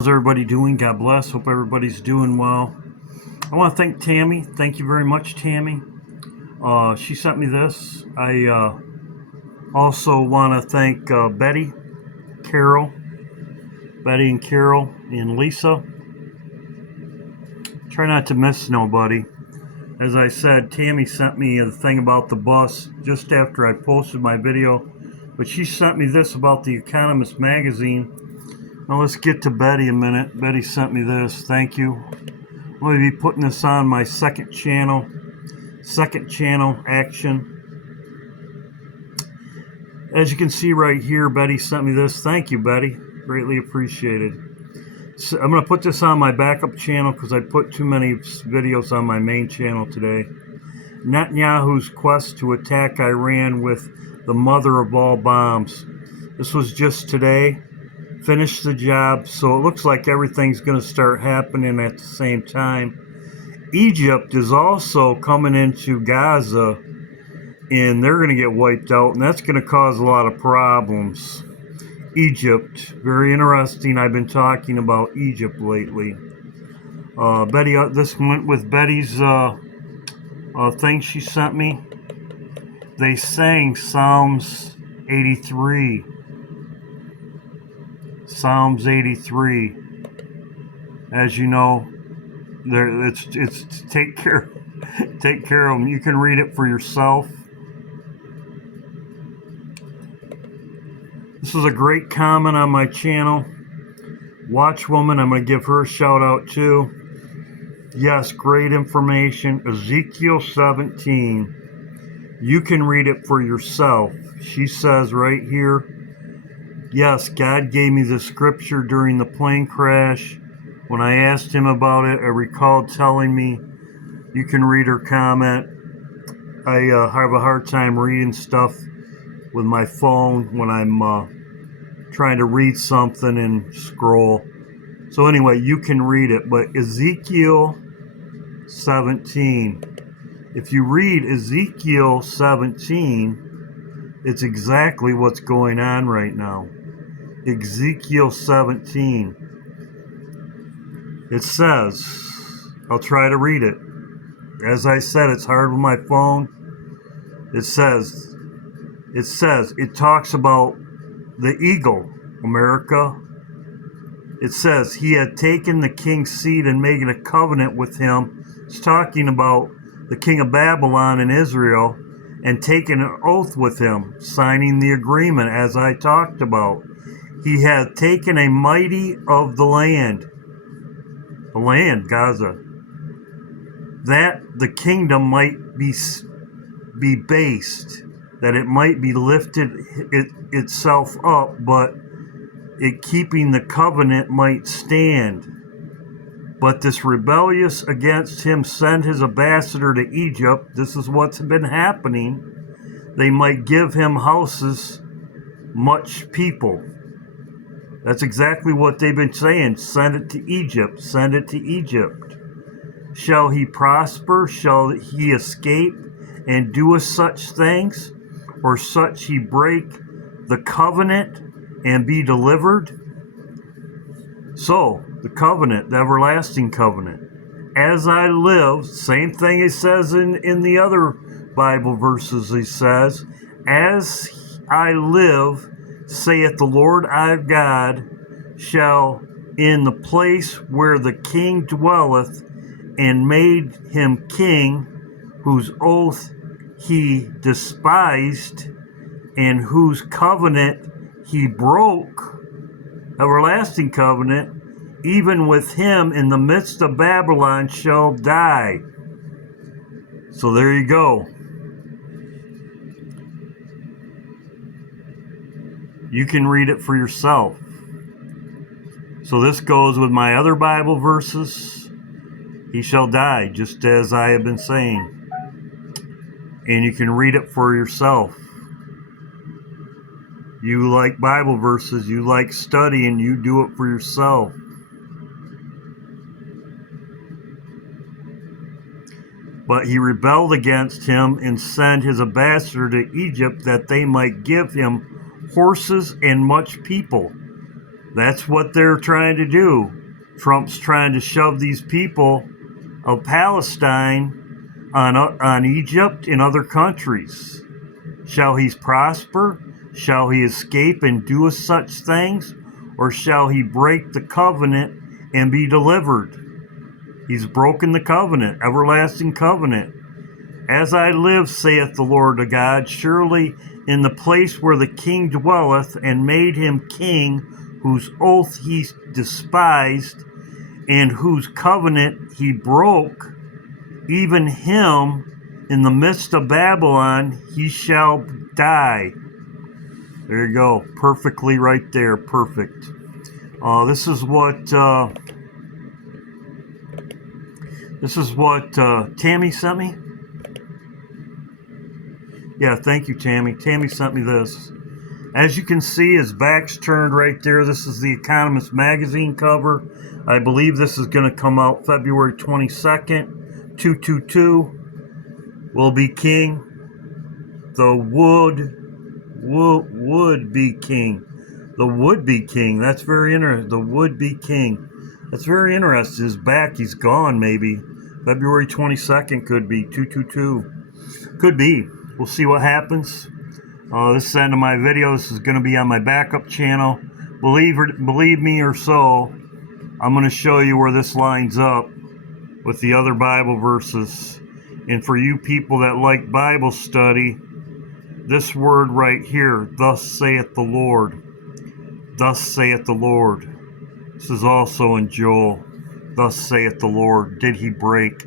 How's everybody doing? God bless. Hope everybody's doing well. I want to thank Tammy. Thank you very much, Tammy. She sent me this. I also want to thank Betty, Carol, Betty and Carol and Lisa. Try not to miss nobody. As I said, Tammy sent me a thing about the bus just after I posted my video, but she sent me this about the Economist magazine. Now let's get to Betty a minute. Betty sent me this. Thank you. I'm going to be putting this on my second channel action. As you can see right here, Betty sent me this. Thank you, Betty. Greatly appreciated. So I'm going to put this on my backup channel because I put too many videos on my main channel today. Netanyahu's quest to attack Iran with the mother of all bombs. This was just today. Finished the job, so it looks like everything's going to start happening at the same time. Egypt is also coming into Gaza, and they're going to get wiped out, and that's going to cause a lot of problems. Egypt, very interesting. I've been talking about Egypt lately. Betty, this went with Betty's thing she sent me. They sang Psalms 83. Psalms 83. As you know, it's take care of them. You can read it for yourself. This is a great comment on my channel. Watchwoman, I'm going to give her a shout out too. Yes, great information. Ezekiel 17. You can read it for yourself. She says right here, yes, God gave me the scripture during the plane crash. When I asked him about it, I recalled telling me, you can read her comment. I have a hard time reading stuff with my phone when I'm trying to read something and scroll. So anyway, you can read it. But Ezekiel 17. If you read Ezekiel 17, it's exactly what's going on right now. Ezekiel 17. It says, I'll try to read it. As I said, it's hard with my phone. It talks about the eagle, America. It says, he had taken the king's seat and making a covenant with him. It's talking about the king of Babylon in Israel and taking an oath with him, signing the agreement as I talked about. He had taken a mighty of the land, Gaza, that the kingdom might be based, that it might be lifted itself up, but it keeping the covenant might stand. But this rebellious against him sent his ambassador to Egypt. This is what's been happening. They might give him houses, much people. That's exactly what they've been saying. Send it to Egypt. Send it to Egypt. Shall he prosper? Shall he escape and do such things? Or such he break the covenant and be delivered? So, the covenant, the everlasting covenant. As I live, same thing it says in the other Bible verses, he says, as I live, saith the Lord our God, shall in the place where the king dwelleth, and made him king, whose oath he despised, and whose covenant he broke, everlasting covenant, even with him in the midst of Babylon shall die. So there you go. You can read it for yourself. So this goes with my other Bible verses. He shall die, just as I have been saying. And you can read it for yourself. You like Bible verses, you like studying, you do it for yourself. But he rebelled against him and sent his ambassador to Egypt that they might give him horses and much people. That's what they're trying to do. Trump's trying to shove these people of Palestine on Egypt and other countries. Shall he prosper? Shall he escape and do such things? Or shall he break the covenant and be delivered? He's broken the covenant, everlasting covenant. As I live, saith the Lord God, surely in the place where the king dwelleth, and made him king, whose oath he despised, and whose covenant he broke, even him in the midst of Babylon he shall die. There you go, perfectly right there, perfect. This is what Tammy sent me. Yeah, thank you, Tammy. Tammy sent me this. As you can see, his back's turned right there. This is the Economist magazine cover. I believe this is going to come out February 22nd. 222 will be king. The would be king. The would be king. That's very interesting. The would be king. That's very interesting. His back, he's gone maybe. February 22nd could be 222. Could be. We'll see what happens. This is the end of my video. This is going to be on my backup channel. Believe me or so, I'm going to show you where this lines up with the other Bible verses. And for you people that like Bible study, this word right here, thus saith the Lord. Thus saith the Lord. This is also in Joel. Thus saith the Lord. Did he break